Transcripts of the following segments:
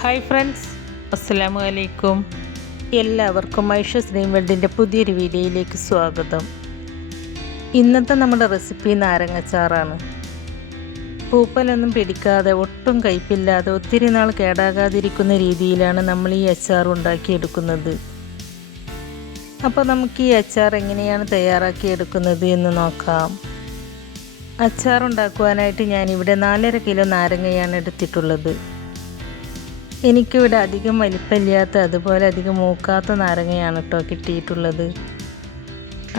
Hi friends, അസ്സലാമു അലൈക്കും. എല്ലാവർക്കും ഐഷസ് ഡ്രീം വേൾഡിൻ്റെ പുതിയൊരു വീഡിയോയിലേക്ക് സ്വാഗതം. ഇന്നത്തെ നമ്മുടെ റെസിപ്പി നാരങ്ങച്ചാറാണ്. പൂപ്പലൊന്നും പിടിക്കാതെ ഒട്ടും കയ്പില്ലാതെ ഒത്തിരി നാൾ കേടാകാതിരിക്കുന്ന രീതിയിലാണ് നമ്മൾ ഈ അച്ചാർ ഉണ്ടാക്കിയെടുക്കുന്നത്. അപ്പോൾ നമുക്ക് ഈ അച്ചാർ എങ്ങനെയാണ് തയ്യാറാക്കിയെടുക്കുന്നത് എന്ന് നോക്കാം. അച്ചാർ ഉണ്ടാക്കുവാനായിട്ട് ഞാനിവിടെ 4.5 കിലോ നാരങ്ങയാണ് എടുത്തിട്ടുള്ളത്. എനിക്കിവിടെ അധികം വലിപ്പമില്ലാത്ത അതുപോലെ അധികം മൂക്കാത്ത നാരങ്ങയാണ് കേട്ടോ കിട്ടിയിട്ടുള്ളത്.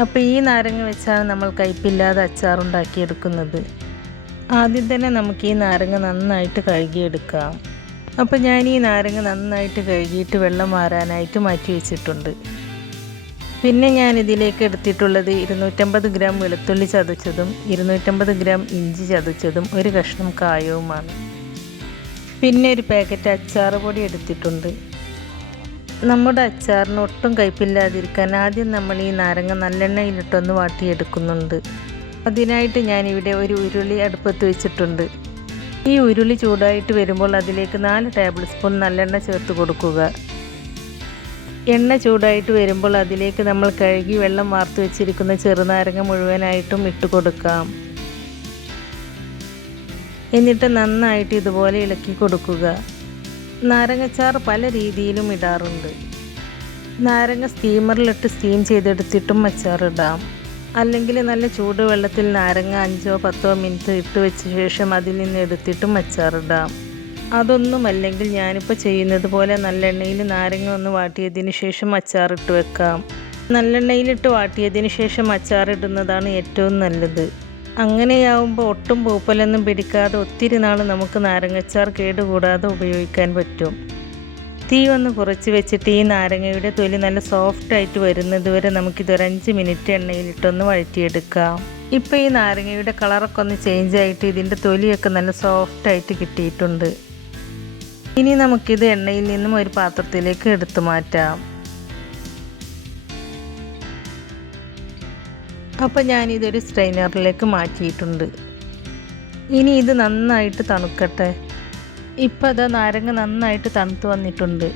അപ്പോൾ ഈ നാരങ്ങ വെച്ചാണ് നമ്മൾ കയ്പില്ലാതെ അച്ചാർ ഉണ്ടാക്കിയെടുക്കുന്നത്. ആദ്യം തന്നെ നമുക്ക് ഈ നാരങ്ങ നന്നായിട്ട് കഴുകിയെടുക്കാം. അപ്പോൾ ഞാൻ ഈ നാരങ്ങ നന്നായിട്ട് കഴുകിയിട്ട് വെള്ളം മാറാനായിട്ട് മാറ്റി വെച്ചിട്ടുണ്ട്. പിന്നെ ഞാൻ ഇതിലേക്ക് എടുത്തിട്ടുള്ളത് 250 ഗ്രാം വെളുത്തുള്ളി ചതച്ചതും 250 ഗ്രാം ഇഞ്ചി ചതച്ചതും ഒരു കഷ്ണം കായവുമാണ്. പിന്നെ ഒരു പാക്കറ്റ് അച്ചാർ പൊടി എടുത്തിട്ടുണ്ട്. നമ്മുടെ അച്ചാറിന് ഒട്ടും കയ്പില്ലാതിരിക്കാൻ ആദ്യം നമ്മൾ ഈ നാരങ്ങ നല്ലെണ്ണയിലിട്ടൊന്ന് വാട്ടിയെടുക്കുന്നുണ്ട്. അതിനായിട്ട് ഞാനിവിടെ ഒരു ഉരുളി അടുപ്പത്ത് വെച്ചിട്ടുണ്ട്. ഈ ഉരുളി ചൂടായിട്ട് വരുമ്പോൾ അതിലേക്ക് 4 ടേബിൾ സ്പൂൺ നല്ലെണ്ണ ചേർത്ത് കൊടുക്കുക. എണ്ണ ചൂടായിട്ട് വരുമ്പോൾ അതിലേക്ക് നമ്മൾ കഴുകി വെള്ളം വാർത്ത് വെച്ചിരിക്കുന്ന ചെറുനാരങ്ങ മുഴുവനായിട്ടും ഇട്ട് കൊടുക്കാം. എന്നിട്ട് നന്നായിട്ട് ഇതുപോലെ ഇളക്കി കൊടുക്കുക. നാരങ്ങച്ചാർ പല രീതിയിലും ഇടാറുണ്ട്. നാരങ്ങ സ്റ്റീമറിലിട്ട് സ്റ്റീം ചെയ്തെടുത്തിട്ടും അച്ചാറിടാം. അല്ലെങ്കിൽ നല്ല ചൂടുവെള്ളത്തിൽ നാരങ്ങ 5-10 മിനിറ്റ് ഇട്ട് വെച്ച ശേഷം അതിൽ നിന്ന് എടുത്തിട്ടും അച്ചാറിടാം. അതൊന്നുമല്ലെങ്കിൽ ഞാനിപ്പോൾ ചെയ്യുന്നത് പോലെ നല്ലെണ്ണയിൽ നാരങ്ങ ഒന്ന് വാട്ടിയതിന് ശേഷം അച്ചാറിട്ട് വെക്കാം. നല്ലെണ്ണയിലിട്ട് വാട്ടിയതിന് ശേഷം അച്ചാറിടുന്നതാണ് ഏറ്റവും നല്ലത്. അങ്ങനെയാവുമ്പോൾ ഒട്ടും പൂപ്പലൊന്നും പിടിക്കാതെ ഒത്തിരി നാൾ നമുക്ക് നാരങ്ങച്ചാർ കേടുകൂടാതെ ഉപയോഗിക്കാൻ പറ്റും. തീ ഒന്ന് കുറച്ച് വെച്ചിട്ട് ഈ നാരങ്ങയുടെ തൊലി നല്ല സോഫ്റ്റായിട്ട് വരുന്നത് വരെ നമുക്കിതൊരു 5 മിനിറ്റ് എണ്ണയിലിട്ടൊന്ന് വഴറ്റിയെടുക്കാം. ഇപ്പോൾ ഈ നാരങ്ങയുടെ കളറൊക്കെ ഒന്ന് ചേഞ്ച് ആയിട്ട് ഇതിൻ്റെ തൊലിയൊക്കെ നല്ല സോഫ്റ്റായിട്ട് കിട്ടിയിട്ടുണ്ട്. ഇനി നമുക്കിത് എണ്ണയിൽ നിന്നും ഒരു പാത്രത്തിലേക്ക് എടുത്തു മാറ്റാം. അപ്പോൾ ഞാനിതൊരു സ്ട്രെയിനറിലേക്ക് മാറ്റിയിട്ടുണ്ട്. ഇനി ഇത് നന്നായിട്ട് തണുക്കട്ടെ. ഇപ്പോൾ അത് നാരങ്ങ നന്നായിട്ട് തണുത്ത് വന്നിട്ടുണ്ട്.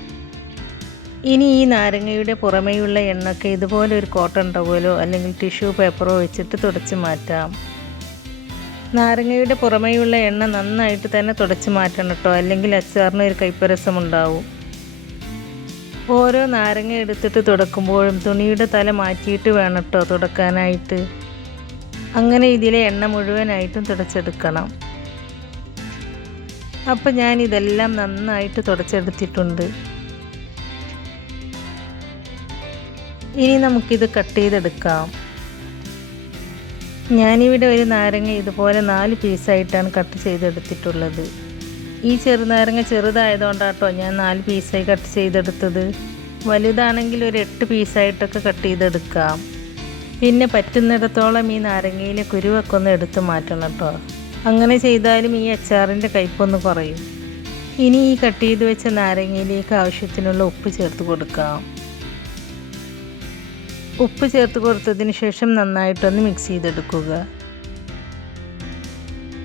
ഇനി ഈ നാരങ്ങയുടെ പുറമേയുള്ള എണ്ണയൊക്കെ ഇതുപോലെ ഒരു കോട്ടൺ ടവലോ അല്ലെങ്കിൽ ടിഷ്യൂ പേപ്പറോ വെച്ചിട്ട് തുടച്ച് മാറ്റാം. നാരങ്ങയുടെ പുറമേയുള്ള എണ്ണ നന്നായിട്ട് തന്നെ തുടച്ച് മാറ്റണം കേട്ടോ, അല്ലെങ്കിൽ അച്ചാറിന് ഒരു കയ്പരസമുണ്ടാവും. ഓരോ നാരങ്ങ എടുത്തിട്ട് തുടക്കുമ്പോഴും തുണിയുടെ തല മാറ്റിയിട്ട് വേണം കേട്ടോ തുടക്കാനായിട്ട്. അങ്ങനെ ഇതിലെ എണ്ണ മുഴുവനായിട്ടും തുടച്ചെടുക്കണം. അപ്പം ഞാനിതെല്ലാം നന്നായിട്ട് തുടച്ചെടുത്തിട്ടുണ്ട്. ഇനി നമുക്കിത് കട്ട് ചെയ്തെടുക്കാം. ഞാനിവിടെ ഒരു നാരങ്ങ ഇതുപോലെ 4 പീസായിട്ടാണ് കട്ട് ചെയ്തെടുത്തിട്ടുള്ളത്. ഈ ചെറുനാരങ്ങ ചെറുതായതുകൊണ്ടാട്ടോ ഞാൻ 4 പീസായി കട്ട് ചെയ്തെടുത്തത്. വലുതാണെങ്കിൽ ഒരു 8 പീസായിട്ടൊക്കെ കട്ട് ചെയ്തെടുക്കാം. പിന്നെ പറ്റുന്നിടത്തോളം ഈ നാരങ്ങയിലെ കുരുവൊക്കെ ഒന്ന് എടുത്ത് മാറ്റണം കേട്ടോ. അങ്ങനെ ചെയ്താലും ഈ അച്ചാറിൻ്റെ കയ്പൊന്ന് കുറയും. ഇനി ഈ കട്ട് ചെയ്ത് വെച്ച നാരങ്ങയിലേക്ക് ആവശ്യത്തിനുള്ള ഉപ്പ് ചേർത്ത് കൊടുക്കാം. ഉപ്പ് ചേർത്ത് കൊടുത്തതിന് ശേഷം നന്നായിട്ടൊന്ന് മിക്സ് ചെയ്തെടുക്കുക.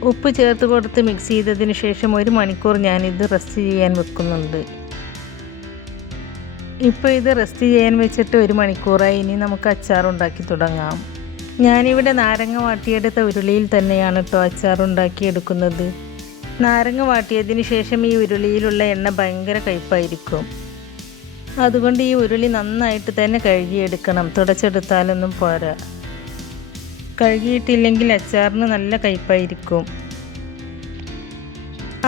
ഉപ്പ് ചേർത്ത് കൊടുത്ത് മിക്സ് ചെയ്തതിന് ശേഷം 1 മണിക്കൂർ ഞാനിത് റെസ്റ്റ് ചെയ്യാൻ വെക്കുന്നുണ്ട്. ഇപ്പോൾ ഇത് റെസ്റ്റ് ചെയ്യാൻ വെച്ചിട്ട് 1 മണിക്കൂറായി. ഇനി നമുക്ക് അച്ചാർ ഉണ്ടാക്കി തുടങ്ങാം. ഞാനിവിടെ നാരങ്ങ വാട്ടിയെടുത്ത ഉരുളിയിൽ തന്നെയാണ് കേട്ടോ അച്ചാർ ഉണ്ടാക്കിയെടുക്കുന്നത്. നാരങ്ങ വാട്ടിയതിന് ശേഷം ഈ ഉരുളിയിലുള്ള എണ്ണ ഭയങ്കര കയ്പായിരിക്കും. അതുകൊണ്ട് ഈ ഉരുളി നന്നായിട്ട് തന്നെ കഴുകിയെടുക്കണം. തുടച്ചെടുത്താലൊന്നും പോരാ. കഴുകിയിട്ടില്ലെങ്കിൽ അച്ചാറിന് നല്ല കയ്പായിരിക്കും.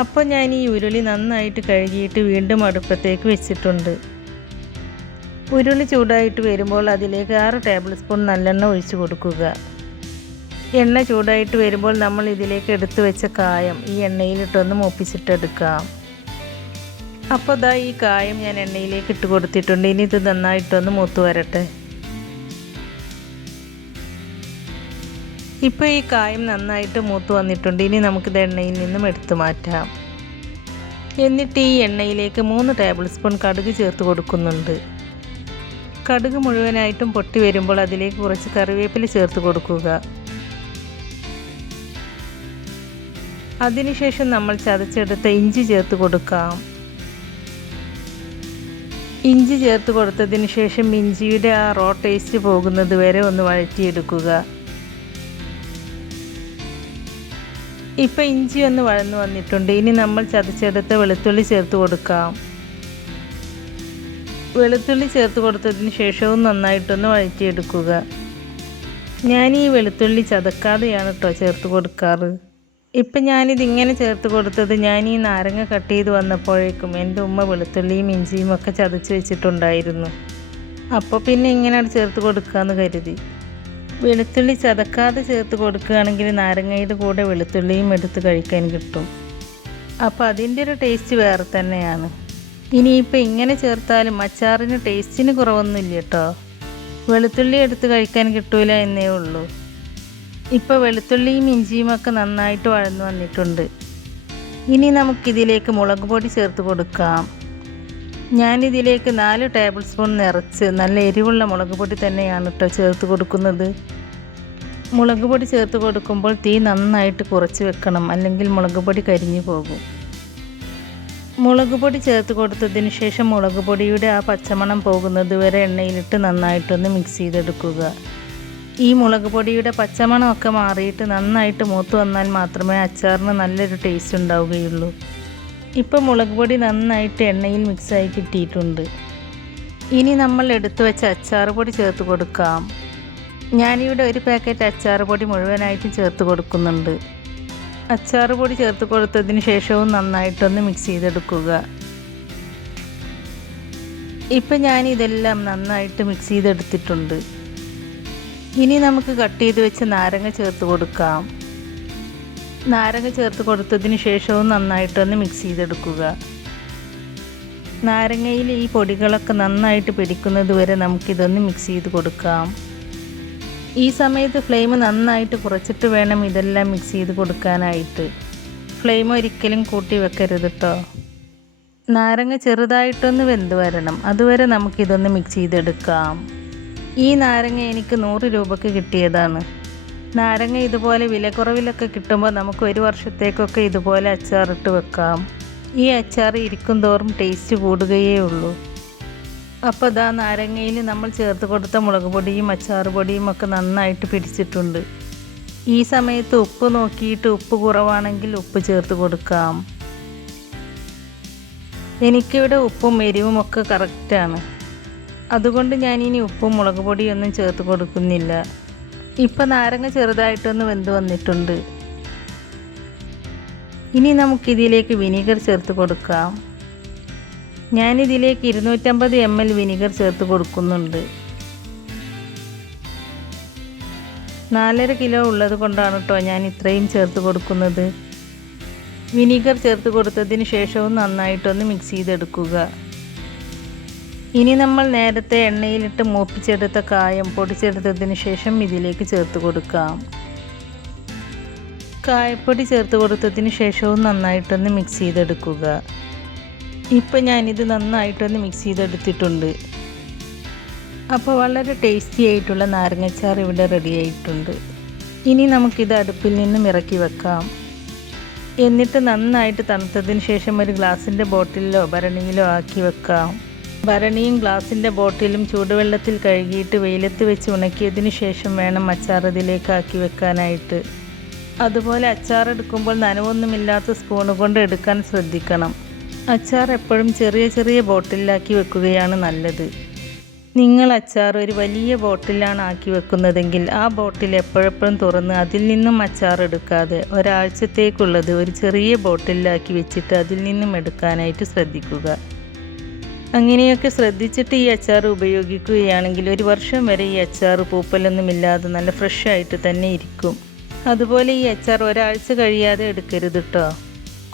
അപ്പോൾ ഞാൻ ഈ ഉരുളി നന്നായിട്ട് കഴുകിയിട്ട് വീണ്ടും അടുപ്പത്തേക്ക് വെച്ചിട്ടുണ്ട്. ഉരുളി ചൂടായിട്ട് വരുമ്പോൾ അതിലേക്ക് 6 ടേബിൾ സ്പൂൺ നല്ലെണ്ണ ഒഴിച്ചു കൊടുക്കുക. എണ്ണ ചൂടായിട്ട് വരുമ്പോൾ നമ്മൾ ഇതിലേക്ക് എടുത്തു വെച്ച കായം ഈ എണ്ണയിലിട്ടൊന്ന് മൂപ്പിച്ചിട്ടെടുക്കാം. അപ്പോൾ ദാ ഈ കായം ഞാൻ എണ്ണയിലേക്ക് ഇട്ട് കൊടുത്തിട്ടുണ്ട്. ഇനി ഇത് നന്നായിട്ടൊന്ന് മൂത്ത് വരട്ടെ. ഇപ്പോൾ ഈ കായം നന്നായിട്ട് മൂത്ത് വന്നിട്ടുണ്ട്. ഇനി നമുക്കിത് എണ്ണയിൽ നിന്നും എടുത്തു മാറ്റാം. എന്നിട്ട് ഈ എണ്ണയിലേക്ക് 3 ടേബിൾ സ്പൂൺ കടുക് ചേർത്ത് കൊടുക്കുന്നുണ്ട്. കടുക് മുഴുവനായിട്ടും പൊട്ടി വരുമ്പോൾ അതിലേക്ക് കുറച്ച് കറിവേപ്പില ചേർത്ത് കൊടുക്കുക. അതിനുശേഷം നമ്മൾ ചതച്ചെടുത്ത ഇഞ്ചി ചേർത്ത് കൊടുക്കാം. ഇഞ്ചി ചേർത്ത് കൊടുത്തതിന് ശേഷം ഇഞ്ചിയുടെ ആ റോ ടേസ്റ്റ് പോകുന്നത് വരെ ഒന്ന് വഴറ്റിയെടുക്കുക. ഇപ്പം ഇഞ്ചി ഒന്ന് വഴന്നു വന്നിട്ടുണ്ട്. ഇനി നമ്മൾ ചതച്ചെടുത്ത വെളുത്തുള്ളി ചേർത്ത് കൊടുക്കാം. വെളുത്തുള്ളി ചേർത്ത് കൊടുത്തതിന് ശേഷവും നന്നായിട്ടൊന്ന് വഴറ്റിയെടുക്കുക. ഞാൻ ഈ വെളുത്തുള്ളി ചതക്കാതെയാണ് കേട്ടോ ചേർത്ത് കൊടുക്കാറ്. ഇപ്പം ഞാനിതിങ്ങനെ ചേർത്ത് കൊടുത്തത് ഞാൻ ഈ നാരങ്ങ കട്ട് ചെയ്ത് വന്നപ്പോഴേക്കും എൻ്റെ ഉമ്മ വെളുത്തുള്ളിയും ഇഞ്ചിയും ഒക്കെ ചതച്ച് വെച്ചിട്ടുണ്ടായിരുന്നു. അപ്പോൾ പിന്നെ ഇങ്ങനെ ചേർത്ത് കൊടുക്കാമെന്ന് കരുതി. വെളുത്തുള്ളി ചതക്കാതെ ചേർത്ത് കൊടുക്കുകയാണെങ്കിൽ നാരങ്ങയുടെ കൂടെ വെളുത്തുള്ളിയും എടുത്ത് കഴിക്കാൻ കിട്ടും. അപ്പോൾ അതിൻ്റെ ഒരു ടേസ്റ്റ് വേറെ തന്നെയാണ്. ഇനിയിപ്പോൾ ഇങ്ങനെ ചേർത്താലും അച്ചാറിന് ടേസ്റ്റിന് കുറവൊന്നുമില്ല കേട്ടോ. വെളുത്തുള്ളി എടുത്ത് കഴിക്കാൻ കിട്ടൂല എന്നേ ഉള്ളൂ. ഇപ്പോൾ വെളുത്തുള്ളിയും ഇഞ്ചിയും ഒക്കെ നന്നായിട്ട് വഴന്നു വന്നിട്ടുണ്ട്. ഇനി നമുക്കിതിലേക്ക് മുളക് പൊടി ചേർത്ത് കൊടുക്കാം. ഞാനിതിലേക്ക് 4 ടേബിൾ സ്പൂൺ നിറച്ച് നല്ല എരിവുള്ള മുളക് പൊടി തന്നെയാണ് കേട്ടോ ചേർത്ത് കൊടുക്കുന്നത്. മുളക് പൊടി ചേർത്ത് കൊടുക്കുമ്പോൾ തീ നന്നായിട്ട് കുറച്ച് വെക്കണം, അല്ലെങ്കിൽ മുളക് പൊടി കരിഞ്ഞു പോകും. മുളക് പൊടി ചേർത്ത് കൊടുത്തതിന് ശേഷം മുളക് പൊടിയുടെ ആ പച്ചമണം പോകുന്നത് വരെ എണ്ണയിലിട്ട് നന്നായിട്ടൊന്ന് മിക്സ് ചെയ്തെടുക്കുക. ഈ മുളക് പൊടിയുടെ പച്ചമണമൊക്കെ മാറിയിട്ട് നന്നായിട്ട് മൂത്ത് വന്നാൽ മാത്രമേ അച്ചാറിന് നല്ലൊരു ടേസ്റ്റ് ഉണ്ടാവുകയുള്ളൂ. ഇപ്പോൾ മുളക് പൊടി നന്നായിട്ട് എണ്ണയിൽ മിക്സായി കിട്ടിയിട്ടുണ്ട്. ഇനി നമ്മൾ എടുത്തു വെച്ച അച്ചാർ പൊടി ചേർത്ത് കൊടുക്കാം. ഞാനിവിടെ 1 പാക്കറ്റ് അച്ചാർ പൊടി മുഴുവനായിട്ട് ചേർത്ത് കൊടുക്കുന്നുണ്ട്. അച്ചാർ പൊടി ചേർത്ത് കൊടുത്തതിന് ശേഷവും നന്നായിട്ടൊന്ന് മിക്സ് ചെയ്തെടുക്കുക. ഇപ്പം ഞാനിതെല്ലാം നന്നായിട്ട് മിക്സ് ചെയ്തെടുത്തിട്ടുണ്ട്. ഇനി നമുക്ക് കട്ട് ചെയ്ത് വെച്ച് നാരങ്ങ ചേർത്ത് കൊടുക്കാം. നാരങ്ങ ചേർത്ത് കൊടുത്തതിന് ശേഷവും നന്നായിട്ടൊന്ന് മിക്സ് ചെയ്തെടുക്കുക. നാരങ്ങയിൽ ഈ പൊടികളൊക്കെ നന്നായിട്ട് പിടിക്കുന്നത് വരെ നമുക്കിതൊന്ന് മിക്സ് ചെയ്ത് കൊടുക്കാം. ഈ സമയത്ത് ഫ്ലെയിം നന്നായിട്ട് കുറച്ചിട്ട് വേണം ഇതെല്ലാം മിക്സ് ചെയ്ത് കൊടുക്കാനായിട്ട്. ഫ്ലെയിം ഒരിക്കലും കൂട്ടി വെക്കരുത് കേട്ടോ. നാരങ്ങ ചെറുതായിട്ടൊന്ന് വെന്ത് വരണം, അതുവരെ നമുക്കിതൊന്ന് മിക്സ് ചെയ്തെടുക്കാം. ഈ നാരങ്ങ എനിക്ക് 100 രൂപക്ക് കിട്ടിയതാണ്. നാരങ്ങ ഇതുപോലെ വില കുറവിലൊക്കെ കിട്ടുമ്പോൾ നമുക്ക് 1 വർഷത്തേക്കൊക്കെ ഇതുപോലെ അച്ചാറിട്ട് വെക്കാം. ഈ അച്ചാർ ഇരിക്കും തോറും ടേസ്റ്റ് കൂടുകയേ ഉള്ളൂ. അപ്പോൾ ഇതാ നാരങ്ങയിൽ നമ്മൾ ചേർത്ത് കൊടുത്ത മുളക് പൊടിയും അച്ചാർ പൊടിയും ഒക്കെ നന്നായിട്ട് പിടിച്ചിട്ടുണ്ട്. ഈ സമയത്ത് ഉപ്പ് നോക്കിയിട്ട് ഉപ്പ് കുറവാണെങ്കിൽ ഉപ്പ് ചേർത്ത് കൊടുക്കാം. എനിക്കിവിടെ ഉപ്പും എരിവും ഒക്കെ കറക്റ്റാണ്. അതുകൊണ്ട് ഞാനിനി ഉപ്പും മുളക് പൊടിയൊന്നും ചേർത്ത് കൊടുക്കുന്നില്ല. ഇപ്പം നാരങ്ങ ചെറുതായിട്ടൊന്ന് വെന്ത് വന്നിട്ടുണ്ട്. ഇനി നമുക്കിതിലേക്ക് വിനീഗർ ചേർത്ത് കൊടുക്കാം. ഞാനിതിലേക്ക് 250 ml വിനീഗർ ചേർത്ത് കൊടുക്കുന്നുണ്ട്. 4.5 കിലോ ഉള്ളത് കൊണ്ടാണ് കേട്ടോ ഞാൻ ഇത്രയും ചേർത്ത് കൊടുക്കുന്നത്. വിനീഗർ ചേർത്ത് കൊടുത്തതിന് ശേഷവും നന്നായിട്ടൊന്ന് മിക്സ് ചെയ്തെടുക്കുക. ഇനി നമ്മൾ നേരത്തെ എണ്ണയിലിട്ട് മൂപ്പിച്ചെടുത്ത കായം പൊടിച്ചെടുത്തതിന് ശേഷം ഇതിലേക്ക് ചേർത്ത് കൊടുക്കാം. കായപ്പൊടി ചേർത്ത് കൊടുത്തതിന് ശേഷവും നന്നായിട്ടൊന്ന് മിക്സ് ചെയ്തെടുക്കുക. ഇപ്പം ഞാനിത് നന്നായിട്ടൊന്ന് മിക്സ് ചെയ്തെടുത്തിട്ടുണ്ട്. അപ്പോൾ വളരെ ടേസ്റ്റി ആയിട്ടുള്ള നാരങ്ങച്ചാർ ഇവിടെ റെഡി ആയിട്ടുണ്ട്. ഇനി നമുക്കിത് അടുപ്പിൽ നിന്നും ഇറക്കി വെക്കാം. എന്നിട്ട് നന്നായിട്ട് തണുത്തതിന് ശേഷം ഒരു ഗ്ലാസിൻ്റെ ബോട്ടിലിലോ ഭരണിയിലോ ആക്കി വെക്കാം. ഭരണിയും ഗ്ലാസിൻ്റെ ബോട്ടിലും ചൂടുവെള്ളത്തിൽ കഴുകിയിട്ട് വെയിലത്ത് വെച്ച് ഉണക്കിയതിന് ശേഷം വേണം അച്ചാർ ഇതിലേക്ക് ആക്കി വെക്കാനായിട്ട്. അതുപോലെ അച്ചാർ എടുക്കുമ്പോൾ നനവൊന്നുമില്ലാത്ത സ്പൂണ് കൊണ്ട് എടുക്കാൻ ശ്രദ്ധിക്കണം. അച്ചാർ എപ്പോഴും ചെറിയ ചെറിയ ബോട്ടിലാക്കി വെക്കുകയാണ് നല്ലത്. നിങ്ങൾ അച്ചാർ ഒരു വലിയ ബോട്ടിലാണ് ആക്കി വെക്കുന്നതെങ്കിൽ ആ ബോട്ടിൽ എപ്പോഴെപ്പോഴും തുറന്ന് അതിൽ നിന്നും അച്ചാർ എടുക്കാതെ ഒരാഴ്ചത്തേക്കുള്ളത് ഒരു ചെറിയ ബോട്ടിലാക്കി വെച്ചിട്ട് അതിൽ നിന്നും എടുക്കാനായിട്ട് ശ്രദ്ധിക്കുക. അങ്ങനെയൊക്കെ ശ്രദ്ധിച്ചിട്ട് ഈ അച്ചാർ ഉപയോഗിക്കുകയാണെങ്കിൽ 1 വർഷം വരെ ഈ അച്ചാർ പൂപ്പലൊന്നുമില്ലാതെ നല്ല ഫ്രഷ് ആയിട്ട് തന്നെ ഇരിക്കും. അതുപോലെ ഈ അച്ചാർ ഒരാഴ്ച കഴിയാതെ എടുക്കരുത് കേട്ടോ.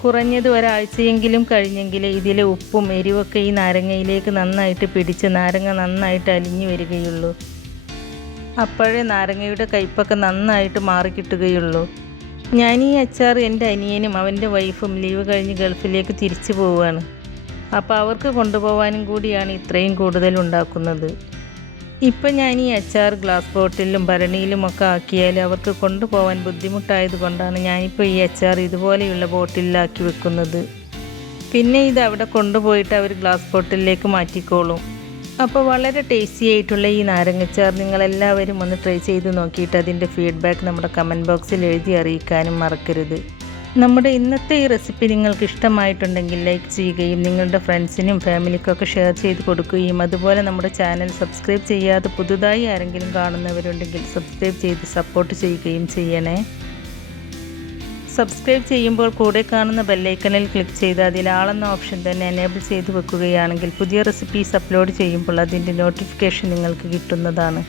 കുറഞ്ഞത് ഒരാഴ്ചയെങ്കിലും കഴിഞ്ഞെങ്കിലേ ഇതിലെ ഉപ്പും എരിവൊക്കെ ഈ നാരങ്ങയിലേക്ക് നന്നായിട്ട് പിടിച്ച് നാരങ്ങ നന്നായിട്ട് അലിഞ്ഞു വരികയുള്ളൂ. അപ്പോഴേ നാരങ്ങയുടെ കയ്പ്പൊക്കെ നന്നായിട്ട് മാറിക്കിട്ടുകയുള്ളൂ. ഞാൻ ഈ അച്ചാർ എൻ്റെ അനിയനും അവൻ്റെ വൈഫും ലീവ് കഴിഞ്ഞ് ഗൾഫിലേക്ക് തിരിച്ചു പോവുകയാണ്. അപ്പോൾ അവർക്ക് കൊണ്ടുപോകാനും കൂടിയാണ് ഇത്രയും കൂടുതൽ ഉണ്ടാക്കുന്നത്. ഇപ്പം ഞാൻ ഈ അച്ചാർ ഗ്ലാസ് ബോട്ടിലും ഭരണിയിലും ഒക്കെ ആക്കിയാൽ അവർക്ക് കൊണ്ടുപോകാൻ ബുദ്ധിമുട്ടായത് കൊണ്ടാണ് ഞാനിപ്പോൾ ഈ അച്ചാർ ഇതുപോലെയുള്ള ബോട്ടിലാക്കി വെക്കുന്നത്. പിന്നെ ഇത് അവിടെ കൊണ്ടുപോയിട്ട് അവർ ഗ്ലാസ് ബോട്ടിലേക്ക് മാറ്റിക്കോളും. അപ്പോൾ വളരെ ടേസ്റ്റി ആയിട്ടുള്ള ഈ നാരങ്ങച്ചാർ നിങ്ങളെല്ലാവരും ഒന്ന് ട്രൈ ചെയ്ത് നോക്കിയിട്ട് അതിൻ്റെ ഫീഡ്ബാക്ക് നമ്മുടെ കമൻറ്റ് ബോക്സിൽ എഴുതി അറിയിക്കാനും മറക്കരുത്. നമ്മുടെ ഇന്നത്തെ ഈ റെസിപ്പി നിങ്ങൾക്ക് ഇഷ്ടമായിട്ടുണ്ടെങ്കിൽ ലൈക്ക് ചെയ്യുകയും നിങ്ങളുടെ ഫ്രണ്ട്സിനും ഫാമിലിക്കൊക്കെ ഷെയർ ചെയ്ത് കൊടുക്കുകയും അതുപോലെ നമ്മുടെ ചാനൽ സബ്സ്ക്രൈബ് ചെയ്യാതെ പുതുതായി ആരെങ്കിലും കാണുന്നവരുണ്ടെങ്കിൽ സബ്സ്ക്രൈബ് ചെയ്ത് സപ്പോർട്ട് ചെയ്യുകയും ചെയ്യണേ. സബ്സ്ക്രൈബ് ചെയ്യുമ്പോൾ കൂടെ കാണുന്ന ബെല്ലൈക്കണിൽ ക്ലിക്ക് ചെയ്ത് അതിൽ ആളെന്ന ഓപ്ഷൻ തന്നെ എനേബിൾ ചെയ്ത് വെക്കുകയാണെങ്കിൽ പുതിയ റെസിപ്പീസ് അപ്ലോഡ് ചെയ്യുമ്പോൾ അതിൻ്റെ നോട്ടിഫിക്കേഷൻ നിങ്ങൾക്ക് കിട്ടുന്നതാണ്.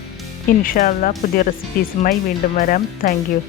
ഇൻഷാ അല്ലാഹ് പുതിയ റെസിപ്പീസുമായി വീണ്ടും വരാം. Thank you.